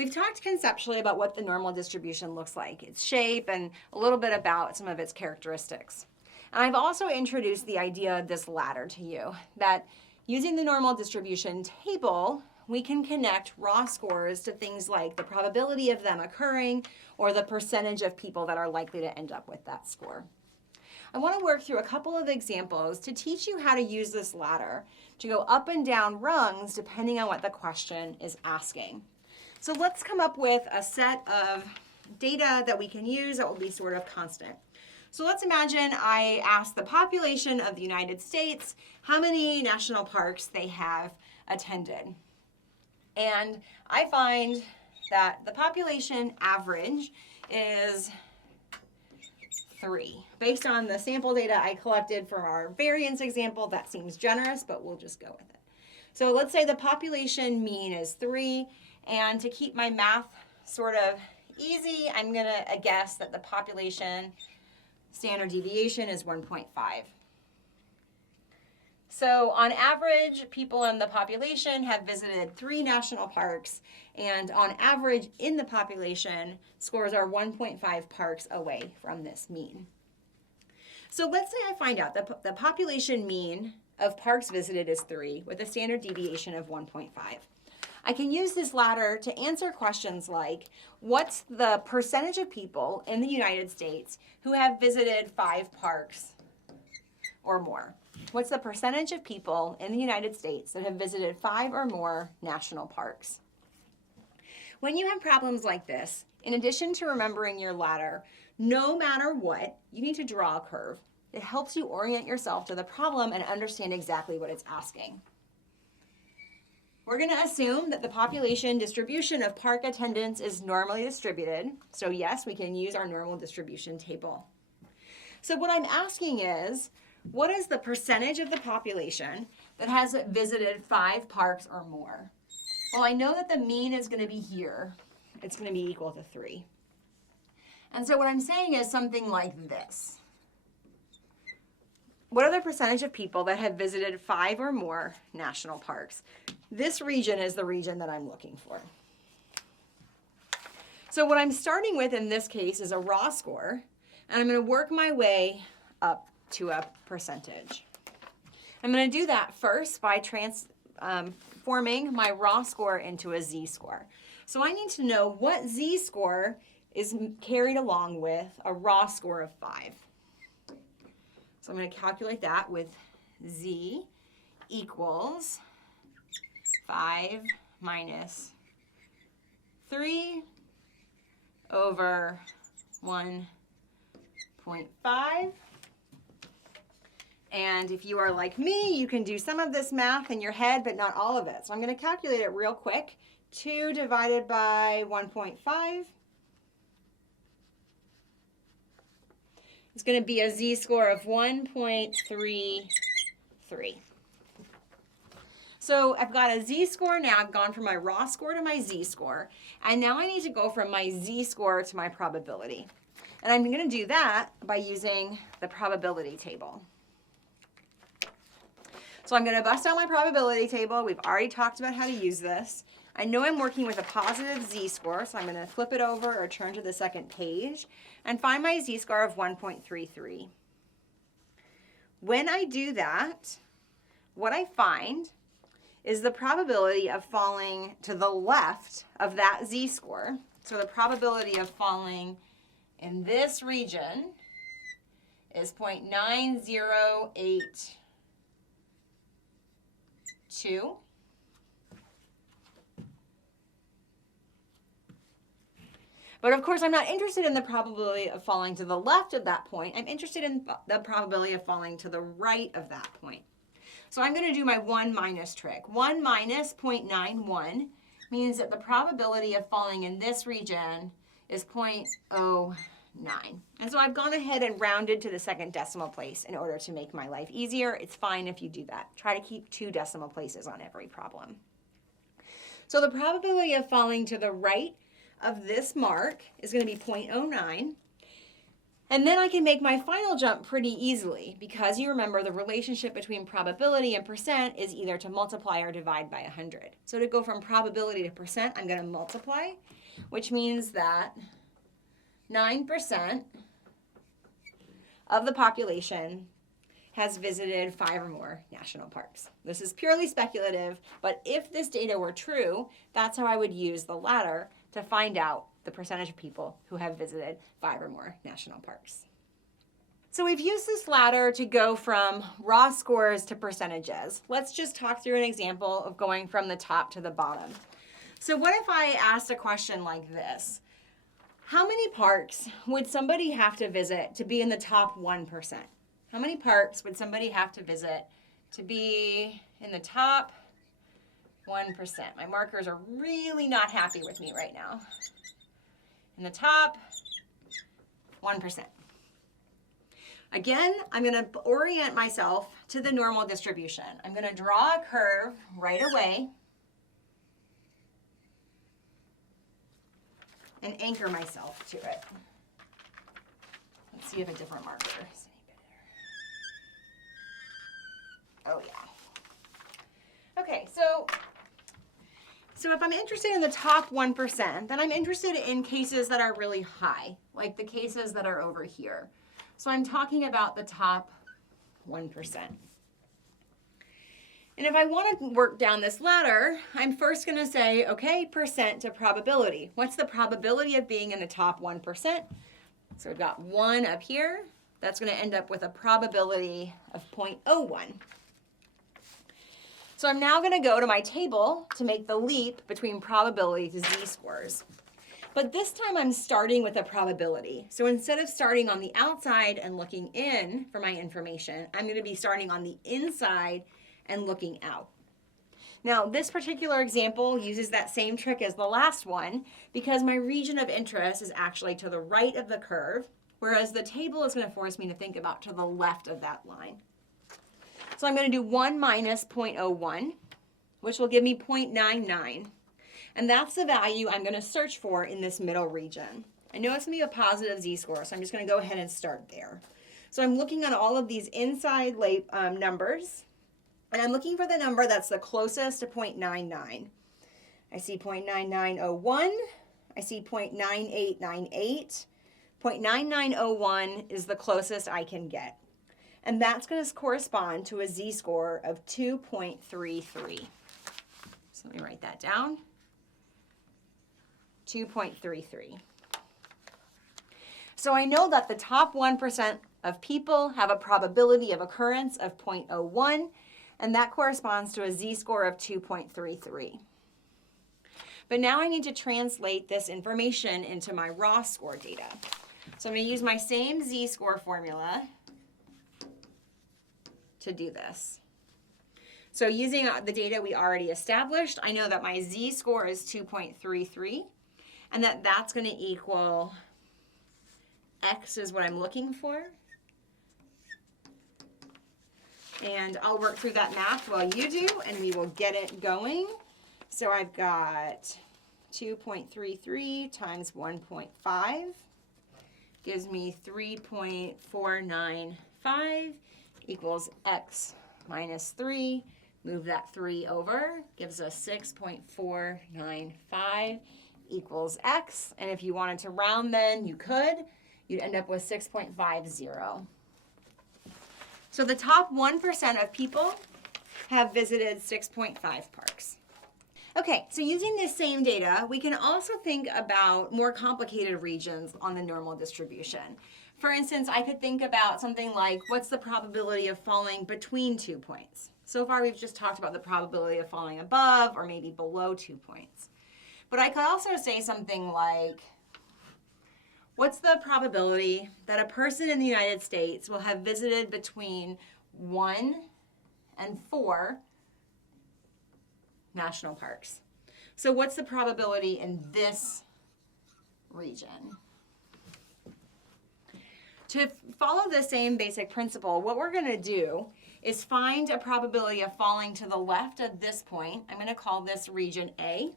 We've talked conceptually about what the normal distribution looks like, its shape, and a little bit about some of its characteristics. And I've also introduced the idea of this ladder to you, that using the normal distribution table, we can connect raw scores to things like the probability of them occurring or the percentage of people that are likely to end up with that score. I want to work through a couple of examples to teach you how to use this ladder to go up and down rungs depending on what the question is asking. So let's come up with a set of data that we can use that will be sort of constant. So let's imagine I ask the population of the United States how many national parks they have attended. And I find that the population average is 3. Based on the sample data I collected from our variance example, that seems generous, but we'll just go with it. So let's say the population mean is 3, and to keep my math sort of easy, I'm going to guess that the population standard deviation is 1.5. So on average, people in the population have visited 3 national parks, and on average in the population, scores are 1.5 parks away from this mean. So let's say I find out that the population mean of parks visited is 3 with a standard deviation of 1.5. I can use this ladder to answer questions like, what's the percentage of people in the United States who have visited 5 parks or more? What's the percentage of people in the United States that have visited 5 or more national parks? When you have problems like this, in addition to remembering your ladder, no matter what, you need to draw a curve. It helps you orient yourself to the problem and understand exactly what it's asking. We're going to assume that the population distribution of park attendance is normally distributed. So yes, we can use our normal distribution table. So what I'm asking is, what is the percentage of the population that has visited 5 parks or more? Well, I know that the mean is going to be here. It's going to be equal to 3. And so what I'm saying is something like this. What are the percentage of people that have visited 5 or more national parks? This region is the region that I'm looking for. So what I'm starting with in this case is a raw score, and I'm going to work my way up to a percentage. I'm going to do that first by transforming my raw score into a z-score. So I need to know what z-score is carried along with a raw score of 5. So I'm going to calculate that with z equals 5 minus 3 over 1.5. And if you are like me, you can do some of this math in your head, but not all of it. So I'm going to calculate it real quick. 2 divided by 1.5 is going to be a z-score of 1.33. So I've got a z-score now. I've gone from my raw score to my z-score. And now I need to go from my z-score to my probability. And I'm going to do that by using the probability table. So I'm going to bust out my probability table. We've already talked about how to use this. I know I'm working with a positive z-score, so I'm going to flip it over or turn to the second page and find my z-score of 1.33. When I do that, what I find is the probability of falling to the left of that z-score. So the probability of falling in this region is 0.9082. But of course, I'm not interested in the probability of falling to the left of that point. I'm interested in the probability of falling to the right of that point. So I'm going to do my 1 minus trick. 1 minus 0.91 means that the probability of falling in this region is 0.09. And so I've gone ahead and rounded to the second decimal place in order to make my life easier. It's fine if you do that. Try to keep 2 decimal places on every problem. So the probability of falling to the right of this mark is going to be 0.09. And then I can make my final jump pretty easily because you remember the relationship between probability and percent is either to multiply or divide by 100. So to go from probability to percent, I'm going to multiply, which means that 9% of the population has visited 5 or more national parks. This is purely speculative, but if this data were true, that's how I would use the ladder to find out the percentage of people who have visited 5 or more national parks. So we've used this ladder to go from raw scores to percentages. Let's just talk through an example of going from the top to the bottom. So what if I asked a question like this? How many parks would somebody have to visit to be in the top 1%? How many parks would somebody have to visit to be in the top 1%? My markers are really not happy with me right now. In the top 1%. Again, I'm going to orient myself to the normal distribution. I'm going to draw a curve right away and anchor myself to it. Let's see if a different marker is any better. Oh yeah. Okay, so if I'm interested in the top 1%, then I'm interested in cases that are really high, like the cases that are over here. So I'm talking about the top 1%. And if I want to work down this ladder, I'm first going to say, okay, percent to probability. What's the probability of being in the top 1%? So we've got 1 up here. That's going to end up with a probability of 0.01. So I'm now going to go to my table to make the leap between probability to z-scores. But this time I'm starting with a probability. So instead of starting on the outside and looking in for my information, I'm going to be starting on the inside and looking out. Now, this particular example uses that same trick as the last one because my region of interest is actually to the right of the curve, whereas the table is going to force me to think about to the left of that line. So I'm going to do 1 minus 0.01, which will give me 0.99. And that's the value I'm going to search for in this middle region. I know it's going to be a positive z-score, so I'm just going to go ahead and start there. So I'm looking at all of these inside numbers, and I'm looking for the number that's the closest to 0.99. I see 0.9901. I see 0.9898. 0.9901 is the closest I can get. And that's going to correspond to a z-score of 2.33. So let me write that down. 2.33. So I know that the top 1% of people have a probability of occurrence of 0.01, and that corresponds to a z-score of 2.33. But now I need to translate this information into my raw score data. So I'm going to use my same z-score formula to do this. So using the data we already established, I know that my z-score is 2.33, and that's going to equal x is what I'm looking for. And I'll work through that math while you do, and we will get it going. So I've got 2.33 times 1.5 gives me 3.495 equals x minus 3. Move that 3 over, gives us 6.495 equals x. And if you wanted to round then, you could. You'd end up with 6.50. So the top 1% of people have visited 6.5 parks. Okay, so using this same data, we can also think about more complicated regions on the normal distribution. For instance, I could think about something like, what's the probability of falling between 2 points? So far, we've just talked about the probability of falling above or maybe below 2 points. But I could also say something like, what's the probability that a person in the United States will have visited between 1 and 4 national parks? So what's the probability in this region? To follow the same basic principle, what we're going to do is find a probability of falling to the left of this point. I'm going to call this region A.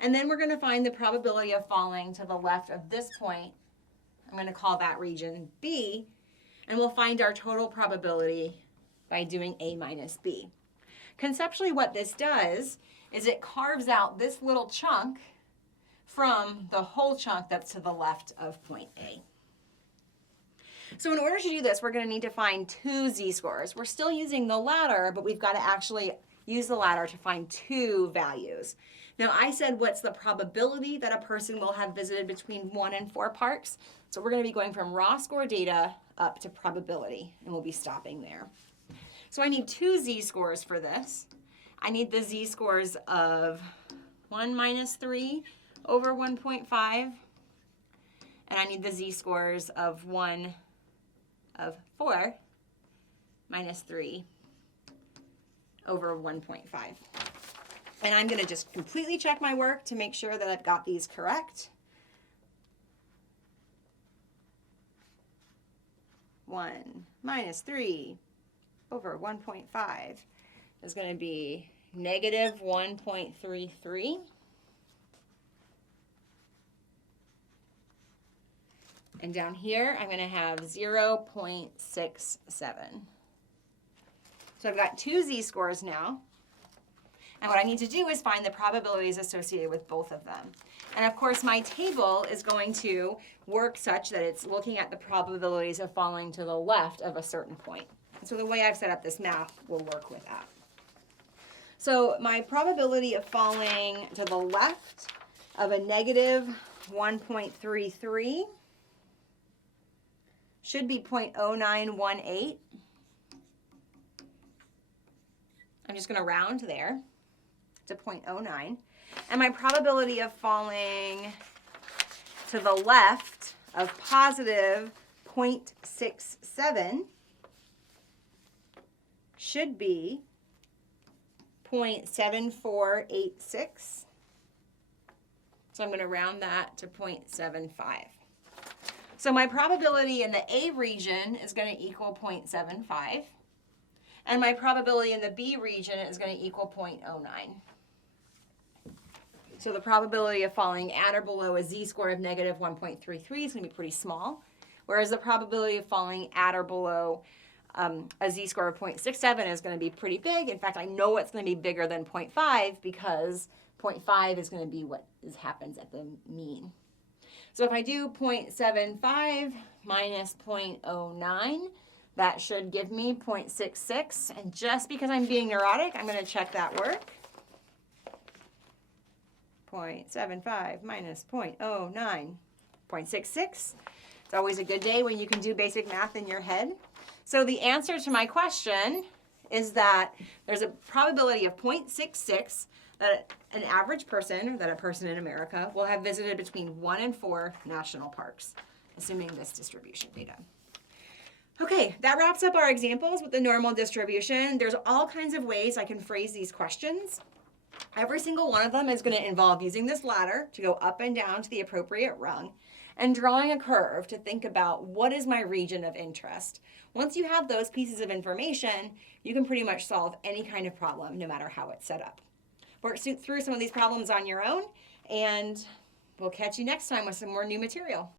And then we're going to find the probability of falling to the left of this point. I'm going to call that region B, and we'll find our total probability by doing A minus B. Conceptually, what this does is it carves out this little chunk from the whole chunk that's to the left of point A. So in order to do this, we're going to need to find two z-scores. We're still using the ladder, but we've got to actually use the ladder to find two values. Now, I said what's the probability that a person will have visited between 1 and 4 parks. So we're going to be going from raw score data up to probability, and we'll be stopping there. So I need two z-scores for this. I need the z-scores of 1 minus 3 over 1.5, and I need the z-scores of 1 of 4 minus 3 over 1.5. And I'm going to just completely check my work to make sure that I've got these correct. 1 minus 3 over 1.5 is going to be negative 1.33. And down here, I'm going to have 0.67. So I've got two z-scores now. And what I need to do is find the probabilities associated with both of them. And of course, my table is going to work such that it's looking at the probabilities of falling to the left of a certain point. And so the way I've set up this map will work with that. So my probability of falling to the left of a negative 1.33 should be 0.0918. I'm just going to round there to 0.09. And my probability of falling to the left of positive 0.67 should be 0.7486. So I'm going to round that to 0.75. So my probability in the A region is going to equal 0.75. And my probability in the B region is going to equal 0.09. So the probability of falling at or below a z-score of negative 1.33 is going to be pretty small, whereas the probability of falling at or below a z-score of 0.67 is going to be pretty big. In fact, I know it's going to be bigger than 0.5 because 0.5 is going to be what happens at the mean. So if I do 0.75 minus 0.09, that should give me 0.66. And just because I'm being neurotic, I'm going to check that work. 0.75 minus 0.09, 0.66. It's always a good day when you can do basic math in your head. So the answer to my question is that there's a probability of 0.66 that an average person, or that a person in America, will have visited between 1 and 4 national parks, assuming this distribution data. Okay, that wraps up our examples with the normal distribution. There's all kinds of ways I can phrase these questions. Every single one of them is going to involve using this ladder to go up and down to the appropriate rung and drawing a curve to think about what is my region of interest. Once you have those pieces of information, you can pretty much solve any kind of problem, no matter how it's set up. Work through some of these problems on your own, and we'll catch you next time with some more new material.